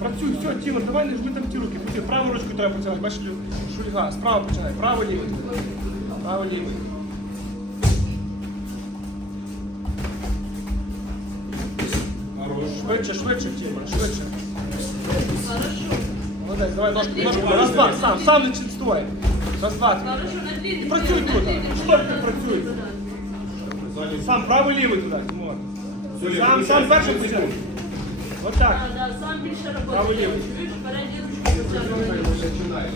Працюй, все, Тіма, давай не жми там ті руки. Праву ручку треба починати. Бачиш, шульга, справа починай. Право лівий. Право лівий. Швидше, швидше, Тіма, швидше. Молодець, давай ножку, ножку. Раз, два, сам, сам не стой. Раз, два. три. І працюй тут. Що ти працюй? Сам правий лівий туди, Тимур. Сам, сам перший починай. Отак. Сам більше Право роботи. ліво. Чуєш, передні ручки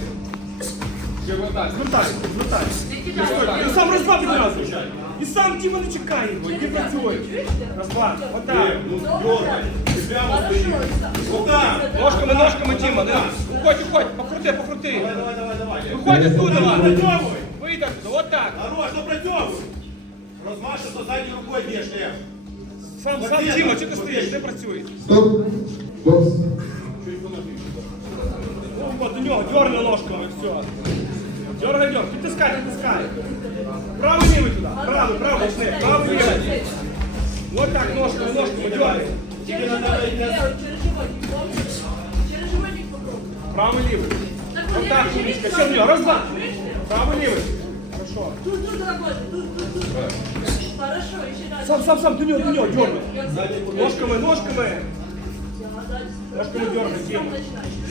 потягнути. Звертай, звертай. Не кидай. І сам розбав відразу. І сам Тіма не чекає його, іди працюй. Розбав, отак. Ножками, ножками, Тіма, да. Уходь, уходь, покрути, покрути. Виходь оттуда, попробуй. Вийди оттуда, отак. Хорош, допрацьовуй! Розмашисто задньою рукою б'єш, Лев. Сам, сам Тіма, чи ти стоїш, де працюєш? Стоп. Бокс. О, до нього, дерни ножками, все. Дергай, дергай, підтискай, підтискай. Правий лівий туди, правий, правий, пішли, правий лівий. Вот так, ножками, ножками, дергай. Через животик, Лео, через животик, помнишь? Через животик попробуй. Правий лівий. Так, Вот так, Лео, умничка, через ще в нього, раз, два. Чуєш, Лео? Правий лівий. Хорошо. Тут, тут работай, тут, тут, тут. Хорошо, еще дальше. Сам, сам, сам, до нього, до нього, дергай. Дергай. Ножками, ножками. Ножками дергай, Тіма.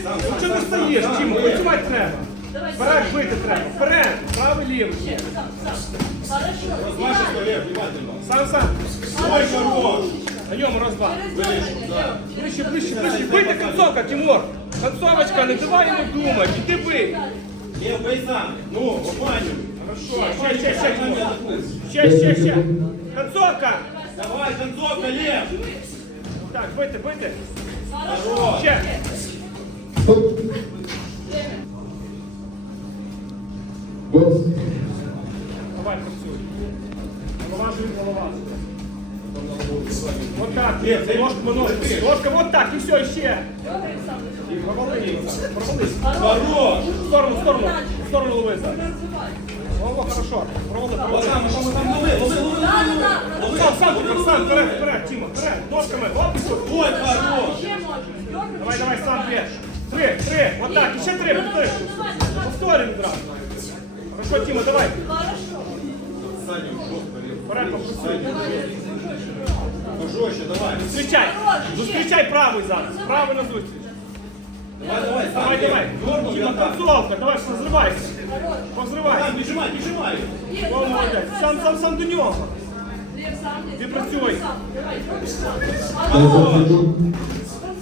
Ну чого ти стоїш, Тіма? Працювати треба. Вперед бити треба. Вперед. Правий лівий. Розмашисто, Лев, внимательно. Сам, сам. Ой, хорош! На ньому Лео. Ближче, ближче, ближче. Бийте концовка, Тимур. Концовочка, не давай йому думати. Іди бий. Лев, бей сам. Ну, обманюй. Хорошо. Ще, ще, ще, Тимур. Ще, ще, ще. Концовка. Давай, концовка, Лев! Так, бийте, бийте. Хорошо. Ще. Стоп. Бокс Давай, працюй. Голова живі, голова. Вот так. Лев, дай Ножку, ножку. Ножка, вот так. И все, ще. Дергай сам. Провали. Провались. Хорош! В сторону, в сторону. В сторону Луиса. Развивай. О, хорошо. Провали, Вот провали. там, там, там, лови, лови, лови, Да, лови! да, да. Сам, сам, сам, сам, вперед, вперед, Тима, вперед. Ножками. Оп, і тут. Ой, хорош! Ще можеш. Дергай. Давай, давай, сам три. Три, три. Вот так, еще три, повтори. Повторим відразу. Хорошо, Тима, давай. Хорошо. Задню, жестко, Лев. Вперед, попрацюй. Пожестче, давай. Зустрічай. Зустрічай правий зараз. Правий на зустріч. Давай, давай, сам, Давай, Лев. давай. Дернул, Тима, я так. концовка. Давай, позривайся. Хорош. Позривайся. Сам, піджимай, піджимай! Лев, О, давай, молодець. давай. Сам, сам, сам до нього. Лев, сам. Ти Лев, працюй. сам. Давай, дергай сам. 30 секунд.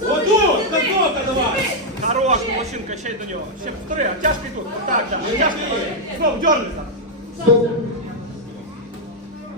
Вот тут, концовка давай! Хорош, молодчинка, ще й до нього. Ще повтори, а тяжко йдуть. Отак, так. Тяжко. Знов, дернися. Стоп.